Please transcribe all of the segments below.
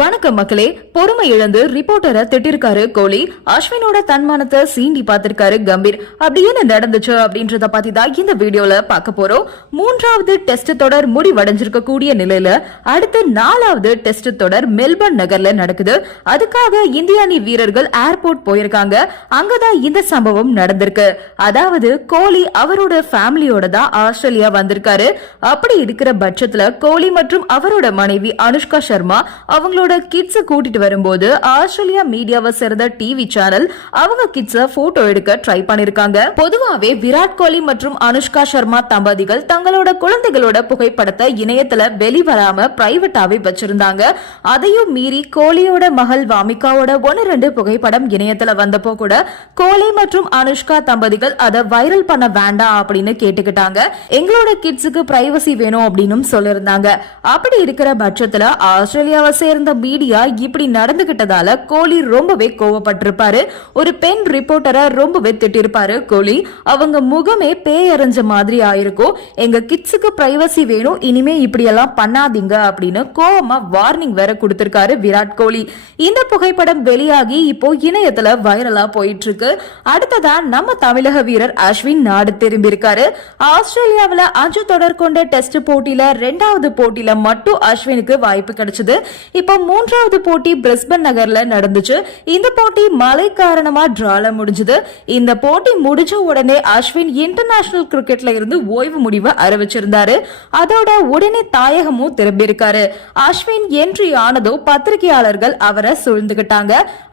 வணக்கம் மக்களே. பொறுமை இழந்து ரிப்போர்ட்டரை திட்டிருக்காரு கோலி. அஸ்வினோட தன்மானத்தை சீண்டி பார்த்திருக்காரு கம்பீர். அப்படி என்ன நடந்துச்சு அப்படின்றத பத்தி தான் இந்த வீடியோல பார்க்க போறோம். மூன்றாவது டெஸ்ட் தொடர் முடிவடைஞ்சிருக்க கூடிய நிலையில அடுத்து நாலாவது டெஸ்ட் தொடர் மெல்பர்ன் நகர்ல நடக்குது. அதுக்காக இந்திய அணி வீரர்கள் ஏர்போர்ட் போயிருக்காங்க. அங்கதான் இந்த சம்பவம் நடந்திருக்கு. அதாவது கோலி அவரோட ஃபேமிலியோட தான் ஆஸ்திரேலியா வந்திருக்காரு. அப்படி இருக்கிற பட்சத்துல கோலி மற்றும் அவரோட மனைவி அனுஷ்கா சர்மா அவங்களோட கிட்ஸ கூட்டிட்டு வரும்போது ஆஸ்திரேலியா மீடியாவை சேர்ந்த டிவி சேனல் அவங்க கிட்ஸ போட்டோ எடுக்க ட்ரை பண்ணிருக்காங்க. பொதுவாவே விராட் கோலி மற்றும் அனுஷ்கா சர்மா தம்பதிகள் தங்களோட குழந்தைகளோட புகைப்படத்தை இணையத்துல வெளிவராம பிரைவேட்டாவே வச்சிருந்தாங்க. அதையும் மீறி கோலியோட மகள் வாமிகாவோட ஒன்னு ரெண்டு புகைப்படம் இணையத்துல வந்தப்போ கூட கோலி மற்றும் அனுஷ்கா தம்பதிகள் அதை வைரல் பண்ண வேண்டாம் அப்படின்னு கேட்டுக்கிட்டாங்க. எங்களோட கிட்ஸுக்கு பிரைவசி வேணும் அப்படின்னு சொல்லியிருந்தாங்க அப்படி இருக்கிற பட்சத்துல ஆஸ்திரேலியாவை சேர்ந்த மீடியா இப்படி நடந்துகிட்டதால கோலி ரொம்பவே கோவப்பட்டிருப்பாரு. ஒரு பெண் ரிப்போர்ட்டரை ரொம்பவே திட்டிருப்பாரு கோலி. அவங்க முகமே பேயறிஞ்ச மாதிரி ஆயிருக்கும். எங்க கிட்ஸுக்கு பிரைவசி வேணும் இனிமே இப்படி எல்லாம் பண்ணாதீங்க அப்படின்னு கோவமா வார்னிங் வேற கொடுத்திருக்காரு விராட் கோலி. இந்த புகைப்படம் வெளியாகி இப்போ இணையத்துல வைரலா போயிட்டு இருக்கு அடுத்ததா நம்ம தமிழக வீரர் அஸ்வின் நாடு திரும்பி இருக்காரு ஆஸ்திரேலியாவுல அஞ்சு தொடர் கொண்ட டெஸ்ட் போட்டியில ரெண்டாவது போட்டியில மட்டும் அஸ்வினுக்கு வாய்ப்பு கிடைச்சது. இப்போ மூன்றாவது போட்டி பிரிஸ்பன் நகர்ல நடந்துச்சு. இந்த போட்டி மழை காரணமா டிரால முடிஞ்சது. இந்த போட்டி முடிஞ்ச உடனே அஸ்வின் இன்டர்நேஷனல் கிரிக்கெட்ல இருந்து ஓய்வு முடிவை அறிவிச்சிருந்தாரு. அதோட உடனே தாயகமும் திரும்பியிருக்காரு. அஸ்வின் என்ட்ரி ஆனதோ பத்திரிகையாளர்கள் அவரை சூழ்ந்துகிட்டாங்க.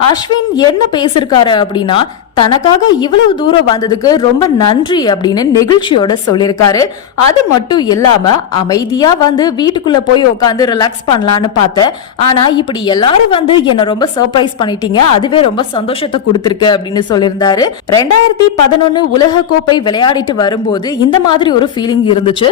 அஸ்வின் என்ன பேசிருக்காரு அப்படின்னா தனக்காக இவ்வளவு தூரம் வந்ததுக்கு ரொம்ப நன்றி அப்படின்னு நெகிழ்ச்சியோட சொல்லியிருக்காரு. அது மட்டும் இல்லாம அமைதியா வந்து வீட்டுக்குள்ள போய் உட்காந்து ரிலாக்ஸ் பண்ணலான்னு பார்த்தேன். ஆனா இப்படி எல்லாரும் வந்து என்ன ரொம்ப சர்ப்ரைஸ் பண்ணிட்டீங்க. அதுவே ரொம்ப சந்தோஷத்தை கொடுத்துருக்கு அப்படின்னு சொல்லியிருந்தாரு. ரெண்டாயிரத்தி பதினொன்னு உலக கோப்பை விளையாடிட்டு வரும்போது இந்த மாதிரி ஒரு ஃபீலிங் இருந்துச்சு.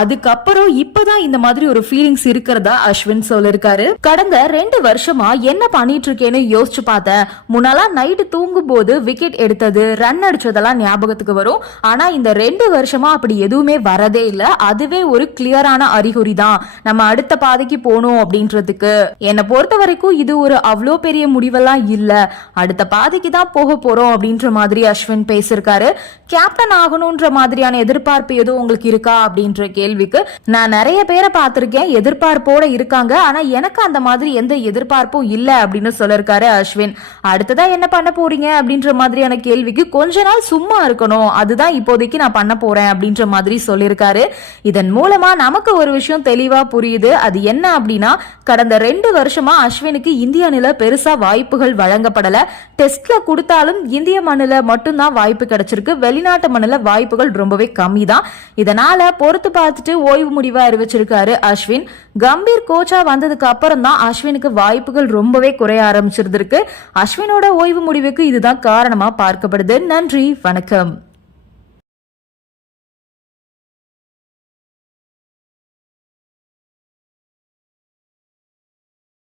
அதுக்கப்புறம் இப்பதான் இந்த மாதிரி ஒரு ஃபீலிங்ஸ் இருக்கிறதா அஸ்வின் சொல்லிருக்காரு கடந்த ரெண்டு வருஷமா என்ன பண்ணிட்டு இருக்கேன்னு யோசிச்சு பார்த்தேன். முன்னாலாம் நைட்டு தூங்கும் போது விக்கெட் விக்கெட் எடுத்தது ரன் அடிச்சதெல்லாம் ஞாபகத்துக்கு வரும். ஆனா இந்த ரெண்டு வருஷமா அப்படி எதுவுமே வரதே இல்ல. அதுவே ஒரு கிளியரான அறிகுறி தான் நம்ம அடுத்த பாதைக்கு போகணும் அப்படின்றதுக்கு. என்னை பொறுத்த வரைக்கும் இது ஒரு அவ்வளோ பெரிய முடிவெல்லாம் இல்ல. அடுத்த பாதைக்கு தான் போக போறோம் அப்படின்ற மாதிரி அஸ்வின் பேசியிருக்காரு. கேப்டன் ஆகணும்ன்ற மாதிரியான எதிர்பார்ப்பு எதுவும் உங்களுக்கு இருக்கா அப்படின்ற கேள்விக்கு நான் நிறைய பேரை பார்த்திருக்கேன். எதிர்பார்ப்போட இருக்காங்க. ஆனா எனக்கு அந்த மாதிரி எந்த எதிர்பார்ப்பும் இல்ல அப்படின்னு சொல்லிருக்காரு அஸ்வின். அடுத்ததா என்ன பண்ண போறீங்க அப்படின்ற மாதிரி மாதிரியான கேள்விக்கு கொஞ்ச நாள் சும்மா இருக்கணும். அதுதான் இப்போதைக்கு நான் பண்ண போறேன் அப்படின்ற மாதிரி சொல்லியிருக்காரு. இதன் மூலமா நமக்கு ஒரு விஷயம் தெளிவா புரியுது. அது என்ன அப்படின்னா கடந்த ரெண்டு வருஷமா அஸ்வினுக்கு இந்திய அணில பெருசா வாய்ப்புகள் வழங்கப்படல. டெஸ்ட்ல கொடுத்தாலும் இந்திய மண்ணில மட்டும்தான் வாய்ப்பு கிடைச்சிருக்கு. வெளிநாட்டு மண்ணில வாய்ப்புகள் ரொம்பவே கம்மி தான் இதனால பொறுத்து பார்த்துட்டு ஓய்வு முடிவை அறிவிச்சிருக்காரு அஸ்வின். கம்பீர் கோச்சா வந்ததுக்கு அப்புறம் தான் அஸ்வினுக்கு வாய்ப்புகள் ரொம்பவே குறைய ஆரம்பிச்சிருந்திருக்கு. அஸ்வினோட ஓய்வு முடிவுக்கு இதுதான் காரணம். காரணமா பார்க்கப்படுது. நன்றி. வணக்கம்.